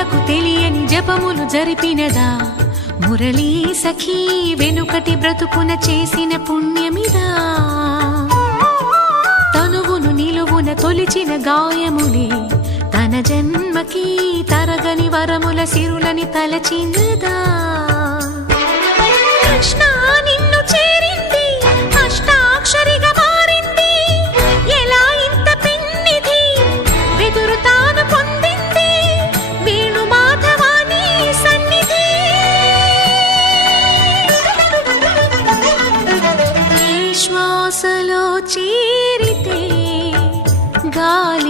జనులకు తెలియని జపములు జరిపినదా మురళీ సఖీ వెనుకటి బ్రతుకున చేసిన పుణ్యమిదా తనువును నిలువున తొలిచిన గాయములే తన జన్మకి తరగని వరముల సిరులని తలచినదా కృష్ణ నిన్ను చేరింది అష్టాక్షరిగా మారింది ఎలా ఇంత పిన్నిది వెదురు తాను పొందింది వేణు మాధవాని సన్నిధి ఈ శ్వాసలో చేరితే గాలి